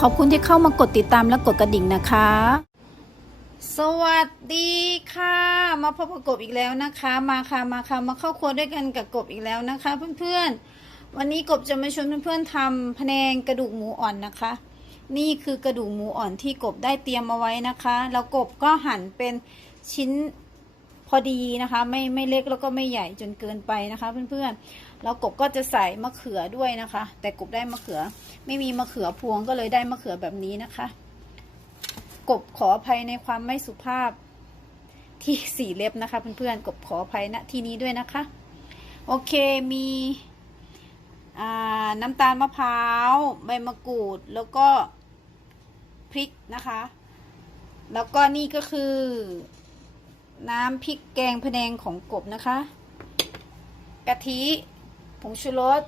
ขอบคุณที่เข้ามากดติดตามและกดกระดิ่งนะคะ สวัสดีค่ะ มาพบกับกบอีกแล้วนะคะ มาค่ะมาค่ะมาเข้าครัวด้วยกันกับกบอีกแล้วนะคะ เพื่อนๆ วันนี้กบจะมาชวนเพื่อนๆทำพะแนงกระดูกหมูอ่อนนะคะ นี่คือกระดูกหมูอ่อนที่กบได้เตรียมเอาไว้นะคะ แล้วกบก็หั่นเป็นชิ้น อดีนะคะ ไม่ไม่เล็กแล้วก็ไม่ใหญ่จนเกินไปนะคะ เพื่อนๆแล้วกบก็จะใส่มะเขือด้วยนะคะ แต่กบได้มะเขือ ไม่มีมะเขือพวงก็เลยได้มะเขือแบบนี้นะคะ กบขออภัยในความไม่สุภาพที่สีเล็บนะคะเพื่อนๆกบขออภัยณที่นี้ด้วยนะคะ โอเคมีน้ำตาลมะพร้าวใบมะกรูดแล้วก็พริกนะคะ แล้วก็นี่ก็คือ น้ำพริกแกงพะแนงของกบนะคะ กะทิผงชูรส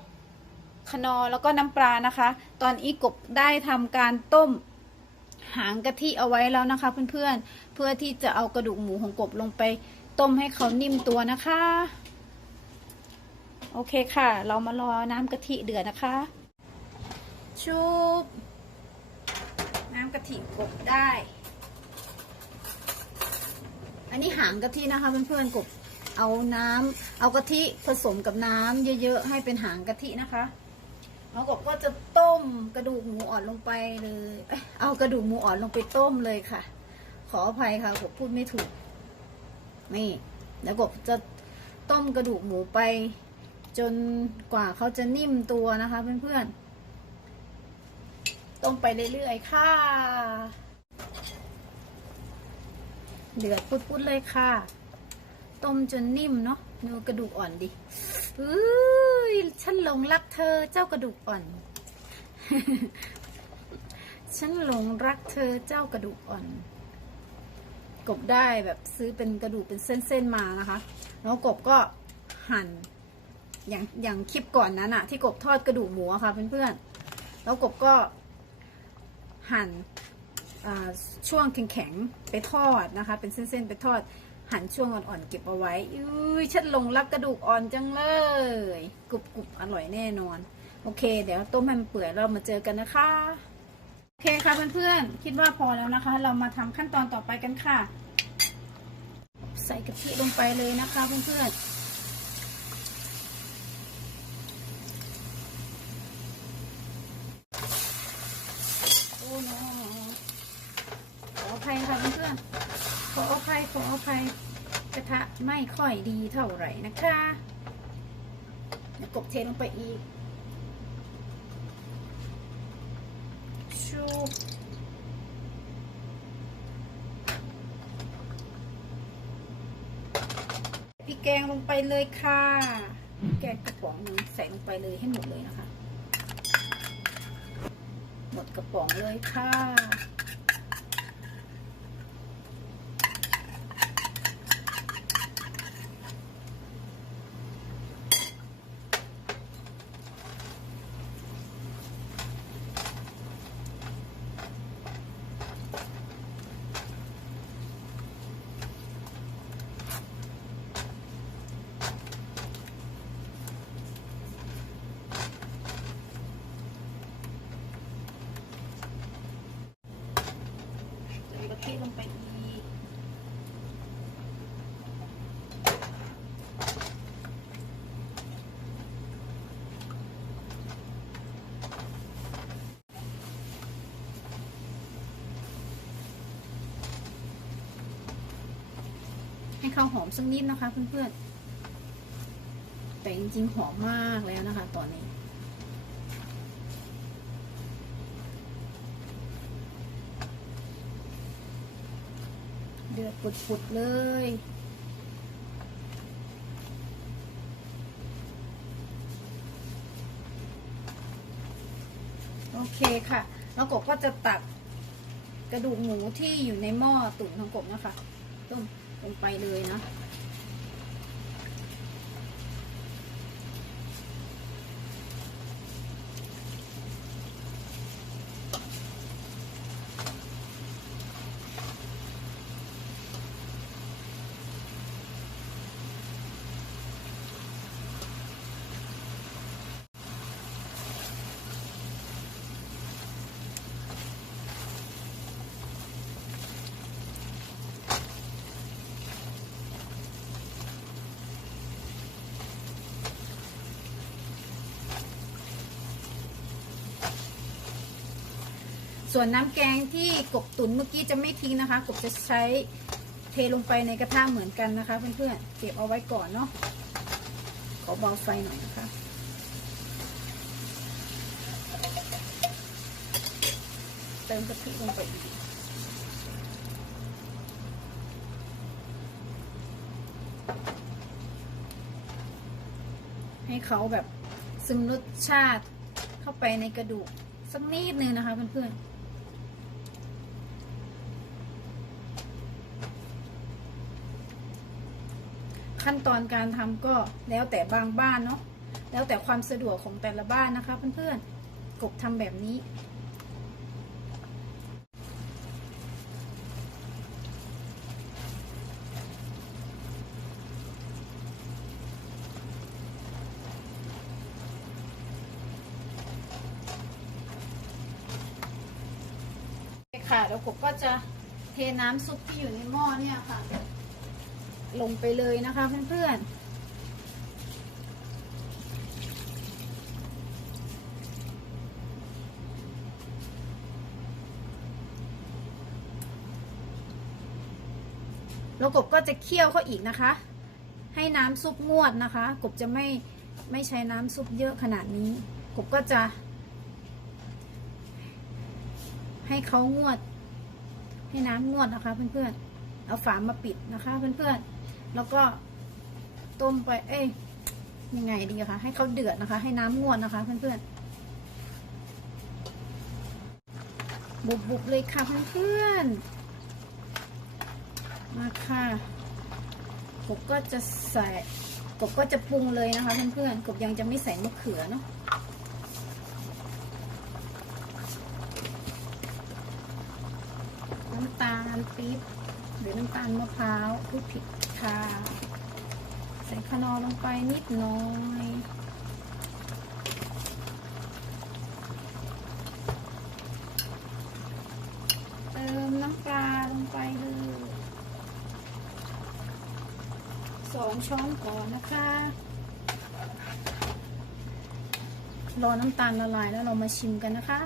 คนอแล้วก็น้ำปลานะคะ ตอนนี้กบได้ทำการต้มหางกะทิเอาไว้แล้วนะคะ เพื่อนๆ เพื่อที่จะเอากระดูกหมูของกบลงไปต้มให้เขานิ่มตัวนะคะ โอเคค่ะ เรามารอน้ำกะทิเดือดนะคะ ชุบน้ำกะทิกบได้ อันนี้หางกะทินะคะเพื่อนๆกบเอาน้ำเอากะทิผสมกับน้ำเยอะๆให้เป็นหางกะทินะคะแล้วกบก็จะต้มกระดูกหมูอ่อนลงไปเลยเอ้ยเอากระดูกหมูอ่อนลงไปต้มเลยค่ะ ขออภัยค่ะกบพูดไม่ถูกนี่แล้วกบจะต้มกระดูกหมูไป จนกว่าเขาจะนิ่มตัวนะคะเพื่อนๆต้มไปเรื่อยๆค่ะ เดือดปุดๆเลยค่ะ ต้มจนนิ่มเนาะเนื้อกระดูกอ่อนดิเอ้ยฉันหลงรักเธอเจ้ากระดูกอ่อน ฉันหลงรักเธอเจ้ากระดูกอ่อน กบได้แบบซื้อเป็นกระดูกเป็นเส้นๆมานะคะ แล้วกบก็หั่น อย่างอย่างคลิปก่อนนั้นอะที่กบทอดกระดูกหมูอะค่ะเพื่อนๆ แล้วกบก็หั่นอ่า ช่วงแข็งๆไปทอดนะคะ เป็นเส้นๆไปทอด หั่นช่วงอ่อนๆเก็บเอาไว้อุ้ยฉันหลงรักกระดูกอ่อนจังเลยกรุบกรุบอร่อยแน่นอน โอเค เดี๋ยวต้มให้มันเปื่อยเรามาเจอกันนะคะ โอเคค่ะเพื่อนๆคิดว่าพอแล้วนะคะ เรามาทำขั้นตอนต่อไปกันค่ะ ใส่กะทิลงไปเลยนะคะเพื่อนๆ โอ้โนขออภัยค่ะเพื่อนๆ ขออภัยขออภัยกระทะ ไม่ค่อยดีเท่าไหร่นะคะเดี๋ยวกบเทลงไปอีก ชูพริกแกงลงไปเลยค่ะ แกงกระป๋องหนึงใส่ลงไปเลยให้หมดเลยนะคะ หมดกระป๋องเลยค่ะ ข้าวหอมสักนิดนะคะเพื่อนๆ แต่จริงๆ หอมมากแล้วนะคะ ตอนนี้ เดือดปุดๆเลยโอเคค่ะ แล้วกบก็จะตักกระดูกหมูที่อยู่ในหม้อตุ๋นของกบนะคะต้ม ลงไปเลยนะ ส่วนน้ำแกงที่กบตุ๋นเมื่อกี้จะไม่ทิ้งนะคะ กบจะใช้เทลงไปในกระทะเหมือนกันนะคะ เพื่อนๆเก็บเอาไว้ก่อนเนาะขอเบาไฟหน่อยนะคะเติมกะทิลงไปอีกให้เขาแบบซึมรสชาติเข้าไปในกระดูกสักนิดนึงนะคะเพื่อนๆ ขั้นตอนการทำก็แล้วแต่บางบ้านเนาะแล้วแต่ความสะดวกของแต่ละบ้านนะคะ เพื่อนๆกบทำแบบนี้ ค่ะแล้วกบก็จะเทน้ำซุปที่อยู่ในหม้อเนี่ยค่ะ ลงไปเลยนะคะเพื่อนๆแล้วกบก็จะเคี่ยวเขาอีกนะคะ ให้น้ำซุปงวดนะคะ กบจะไม่ไม่ใช้น้ำซุปเยอะขนาดนี้ กบก็จะ ให้เขางวด ให้น้ำงวดนะคะเพื่อนๆเอาฝามาปิดนะคะเพื่อนๆ แล้วก็ต้มไป เอ้ยยังไงดีคะให้เขาเดือดนะคะ ให้น้ำงวดนะคะ เพื่อนๆ บุบๆเลยค่ะเพื่อนๆ มาค่ะกบก็จะใส่กบก็จะปรุงเลยนะคะ เพื่อนๆกบยังจะไม่ใส่มะเขือเนาะน้ำตาลปี๊บ รือน้ำตาลมะพร้าวผู้ผิดค่ะ ใส่คนอลงไปนิดน้อยเติมน้ำปลาลงไปเลยสองช้อนก่อนนะคะ รอน้ำตาลละลายแล้วเรามาชิมกันนะคะ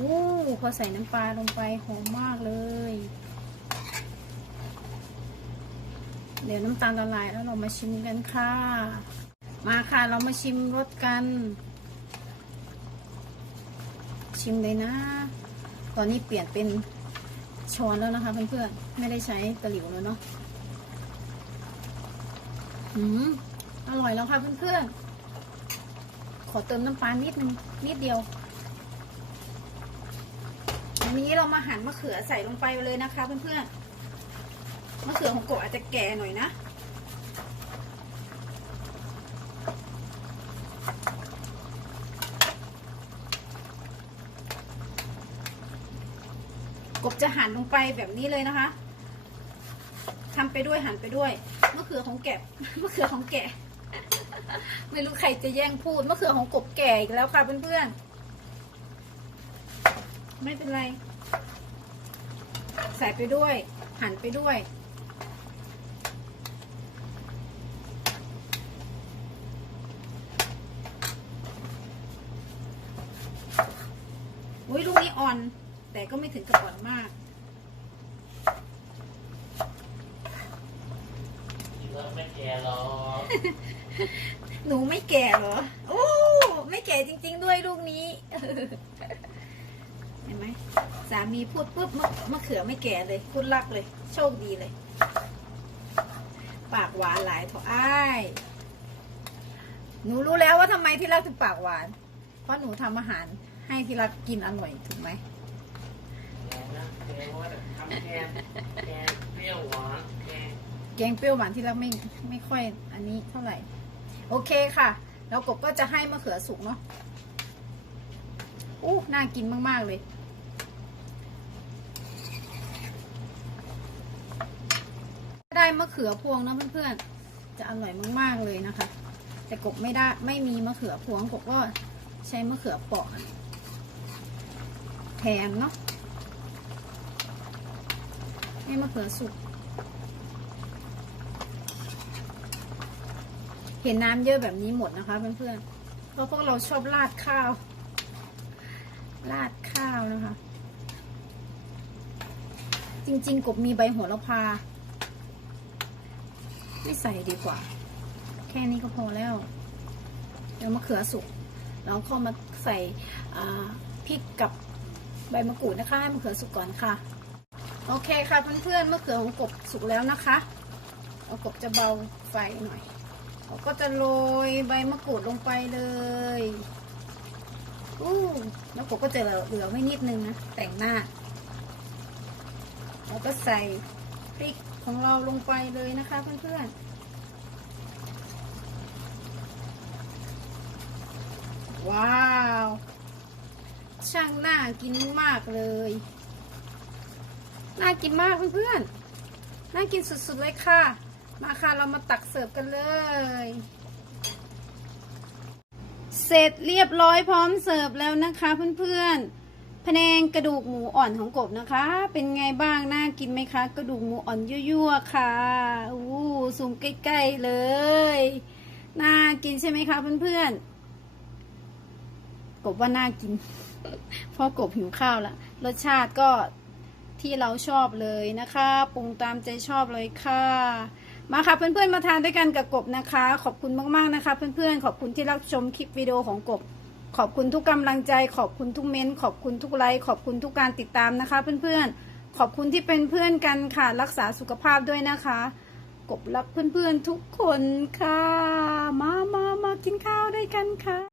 โอ้พอใส่น้ำปลาลงไปหอมมากเลย เดี๋ยวน้ำตาลละลายแล้วเรามาชิมกันค่ะ มาค่ะเรามาชิมรสกัน ชิมเลยนะ ตอนนี้เปลี่ยนเป็นช้อนแล้วนะคะเพื่อนๆ ไม่ได้ใช้ตะหลิวแล้วเนาะอืมอร่อยแล้วค่ะเพื่อนๆ ขอเติมน้ำปลานิดนึงนิดเดียว อันนี้เรามาหั่นมะเขือใส่ลงไปเลยนะคะเพื่อนๆ มะเขือของโกอาจจะแก่หน่อยนะ กบจะหั่นลงไปแบบนี้เลยนะคะ ทำไปด้วยหั่นไปด้วยมะเขือของแกะมะเขือของแกะ ไม่รู้ใครจะแย่งพูดมะเขือของกบแก่อีกแล้วค่ะเพื่อนๆ ไม่เป็นไร ใส่ไปด้วย หั่นไปด้วย อุ้ยลูกนี้อ่อน แต่ก็ไม่ถึงกับอ่อนมากคิดว่าไม่แก่หรอกหนูไม่แก่เหรอ โอ้ ไม่แก่จริง ๆ ด้วยลูกนี้เห็น ไหมสามีพูดปุ๊บมะมะเขือไม่แก่เลยพูดรักเลย โชคดีเลย ปากหวานหลายเถอะอ้ายหนูรู้แล้วว่าทำไมที่รักถึงปากหวาน เพราะหนูทำอาหารให้ที่รักกินอร่อยถูกไหมแกงแกงเปรี้ยวหวานแกงแกงเปรี้ยวหวานที่รักไม่ไม่ค่อยอันนี้เท่าไหร่ โอเคค่ะ แล้วกบก็จะให้มะเขือสุกเนาะอู้น่ากินมาก ๆ เลย ได้มะเขือพวงนะเพื่อนๆ จะอร่อยมากๆเลยนะคะ แต่กบไม่ได้ไม่มีมะเขือพวงกบก็ใช้มะเขือเปาะแทนเนาะให้มะเขือสุก เห็นน้ำเยอะแบบนี้หมดนะคะเพื่อนๆ เพราะพวกเราชอบราดข้าว ราดข้าวนะคะ จริงๆ กบมีใบโหระพา ไม่ใส่ดีกว่า แค่นี้ก็พอแล้ว เดี๋ยวมะเขือสุกแล้วก็มาใส่พริกกับใบมะกรูดนะคะให้มะเขือสุกก่อนค่ะ โอเคค่ะเพื่อนๆมะเขือของกบสุกแล้วนะคะเอากบจะเบาไฟหน่อยเราก็จะโรยใบมะกรูดลงไปเลยอู้แล้วกบก็จะเหลือเหลือไว้นิดนึงนะแต่งหน้า แล้วก็ใส่ พริกของเราลงไปเลยนะคะเพื่อนๆ ว้าว ช่างน่ากินมากเลย น่ากินมากเพื่อนๆ น่ากินสุดๆเลยค่ะ มาค่ะเรามาตักเสิร์ฟกันเลย เสร็จเรียบร้อยพร้อมเสิร์ฟแล้วนะคะเพื่อนๆ พะแนงกระดูกหมูอ่อนของกบนะคะ เป็นไงบ้างน่ากินไหมคะ กระดูกหมูอ่อนยั่วๆค่ะอู้ซูมใกล้ๆเลยน่ากินใช่ไหมคะเพื่อนๆกบว่าน่ากินเพราะกบหิวข้าวละรสชาติก็ที่เราชอบเลยนะคะปรุงตามใจชอบเลยค่ะมาค่ะเพื่อนๆมาทานด้วยกันกับกบนะคะ ขอบคุณมากๆนะคะ เพื่อนๆขอบคุณที่รับชมคลิปวิดีโอของกบ ขอบคุณทุกกำลังใจ ขอบคุณทุกเม้น ขอบคุณทุกไลค์ ขอบคุณทุกการติดตามนะคะ เพื่อนๆ ขอบคุณที่เป็นเพื่อนกันค่ะ รักษาสุขภาพด้วยนะคะ กบรักเพื่อนๆทุกคนค่ะ มามามากินข้าวด้วยกันค่ะ